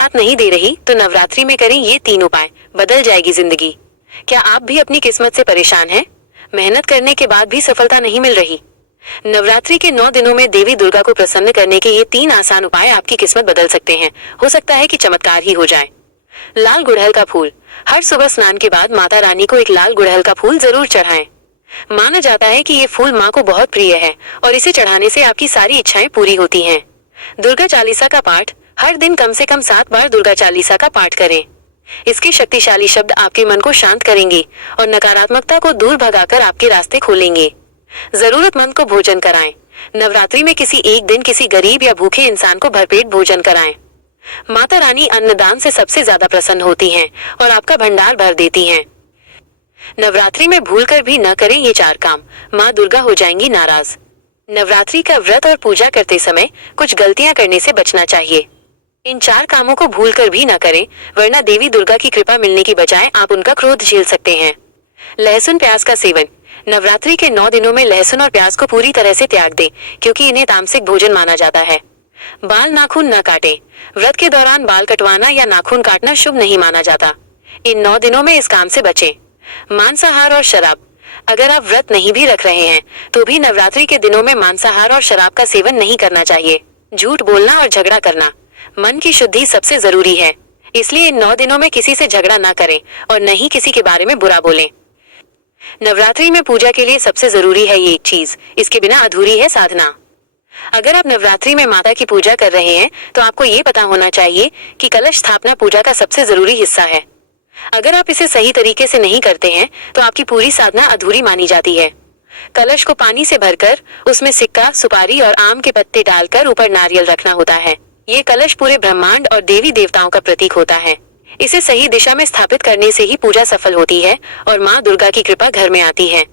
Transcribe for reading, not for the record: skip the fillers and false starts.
साथ नहीं दे रही तो नवरात्रि में करें ये 3 उपाय, बदल जाएगी जिंदगी। क्या आप भी अपनी किस्मत से परेशान हैं? मेहनत करने के बाद भी सफलता नहीं मिल रही? नवरात्रि के 9 दिनों में देवी दुर्गा को प्रसन्न करने के ये 3 आसान उपाय आपकी किस्मत बदल सकते हैं। हो सकता है कि चमत्कार ही हो जाए। लाल गुड़हल का फूल। हर सुबह स्नान के बाद माता रानी को एक लाल गुड़हल का फूल जरूर चढ़ाएं। माना जाता है कि ये फूल माँ को बहुत प्रिय है और इसे चढ़ाने से आपकी सारी इच्छाएं पूरी होती हैं। दुर्गा चालीसा का पाठ। हर दिन कम से कम 7 बार दुर्गा चालीसा का पाठ करें। इसके शक्तिशाली शब्द आपके मन को शांत करेंगे और नकारात्मकता को दूर भगाकर आपके रास्ते खोलेंगे। जरूरतमंद को भोजन कराएं। नवरात्रि में किसी एक दिन किसी गरीब या भूखे इंसान को भरपेट भोजन कराएं। माता रानी अन्नदान से सबसे ज्यादा प्रसन्न होती हैं और आपका भंडार भर देती हैं। नवरात्रि में भूलकर भी न करें ये 4 काम, माँ दुर्गा हो जाएंगी नाराज। नवरात्रि का व्रत और पूजा करते समय कुछ गलतियां करने से बचना चाहिए। इन 4 कामों को भूलकर भी न करें, वरना देवी दुर्गा की कृपा मिलने की बजाय आप उनका क्रोध झेल सकते हैं। लहसुन प्याज का सेवन। नवरात्रि के 9 दिनों में लहसुन और प्याज को पूरी तरह से त्याग दें, क्योंकि इन्हें तामसिक भोजन माना जाता है। बाल नाखून न काटें। व्रत के दौरान बाल कटवाना या नाखून काटना शुभ नहीं माना जाता। इन 9 दिनों में इस काम से बचें। मांसाहार और शराब। अगर आप व्रत नहीं भी रख रहे हैं तो भी नवरात्रि के दिनों में मांसाहार और शराब का सेवन नहीं करना चाहिए। झूठ बोलना और झगड़ा करना। मन की शुद्धि सबसे जरूरी है, इसलिए इन 9 दिनों में किसी से झगड़ा ना करें और न ही किसी के बारे में बुरा बोलें। नवरात्रि में पूजा के लिए सबसे जरूरी है ये एक चीज, इसके बिना अधूरी है साधना। अगर आप नवरात्रि में माता की पूजा कर रहे हैं तो आपको ये पता होना चाहिए कि कलश स्थापना पूजा का सबसे जरूरी हिस्सा है। अगर आप इसे सही तरीके से नहीं करते हैं तो आपकी पूरी साधना अधूरी मानी जाती है। कलश को पानी से भरकर उसमें सिक्का, सुपारी और आम के पत्ते डालकर ऊपर नारियल रखना होता है। ये कलश पूरे ब्रह्मांड और देवी देवताओं का प्रतीक होता है। इसे सही दिशा में स्थापित करने से ही पूजा सफल होती है और माँ दुर्गा की कृपा घर में आती है।